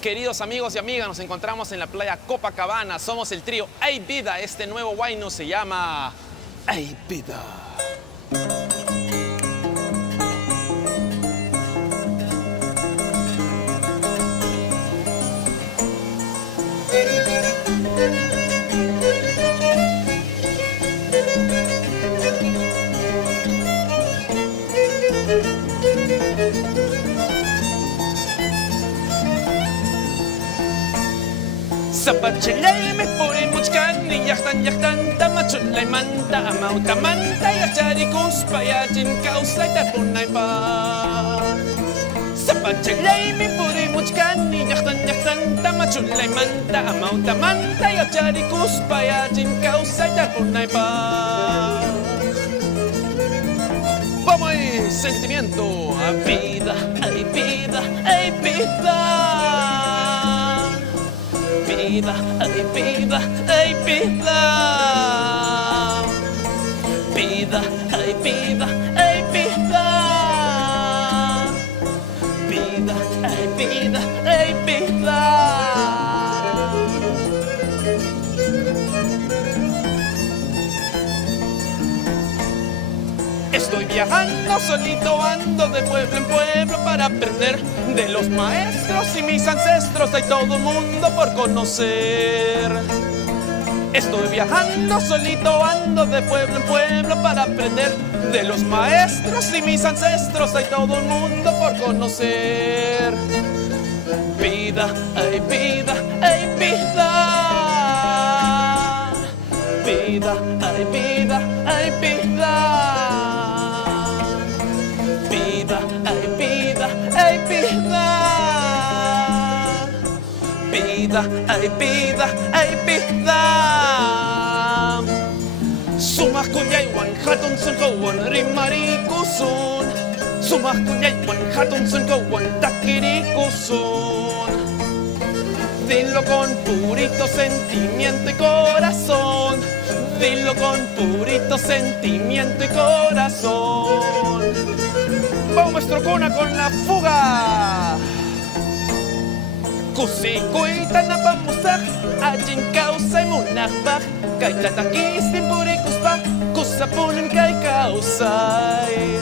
Queridos amigos y amigas, nos encontramos en la playa Copacabana. Somos el trío Ay Vida. Este nuevo guayno se llama Ay Vida. Sapachilay me puri muchkani yachtan tamachulay manta amauta manta yachari kuspayachin kausay tapunay pa. Sapachilay me puri muchkani yachtan tamachulay manta amauta manta yachari kuspayachin kausay tapunay pa. Vamos ahí, sentimiento, a vida, ay vida, ay vida. Vida, ay vida, ay vida. Vida, ay vida, ay vida. Vida, ay vida, ay vida. Estoy viajando, solito ando de pueblo en pueblo para aprender de los maestros y mis ancestros. Hay todo el mundo por conocer. Estoy viajando, solito ando de pueblo en pueblo para aprender de los maestros y mis ancestros. Hay todo el mundo por conocer. Vida, ay vida, ay vida. Vida, ay vida, ay vida. Vida, ay vida, ay vida. Vida, ay vida, ay vida. Sumah kunyay wan hatun sun kawan rimarikusun. Sumah kunyay wan hatun sun kawan takirikusun. Dilo con purito sentimiento y corazón. Dilo con purito sentimiento y corazón. Vamos maestro Cuna con la fuga. Kusikuita na pamusak, ajin kausay munakbak. Kay tatakis din purikuspak, kusapunin kay kausay.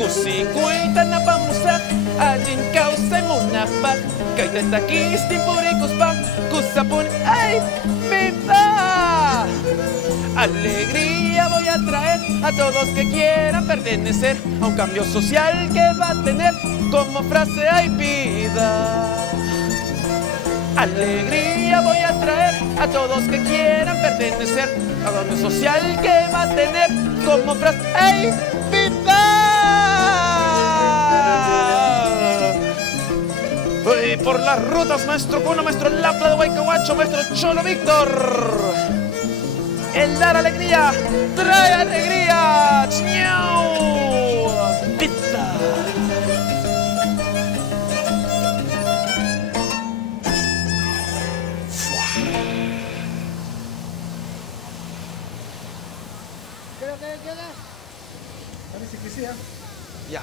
Kusikuita na pamusak, ajin kausay munakbak. Kay tatakis din purikuspak, kusapunin ay vida. Alegría voy a traer a todos que quieran pertenecer a un cambio social que va a tener como frase ay vida. Alegría voy a traer a todos que quieran pertenecer a un cambio social que va a tener como frase ay vida. Y por las rutas, maestro Cuno, maestro Lapla de Huaycahuacho, maestro Cholo Víctor. El dar alegría trae alegría. ¡Chiau! ¡Pita! Creo que queda. Parece que sí, ¿eh? Ya.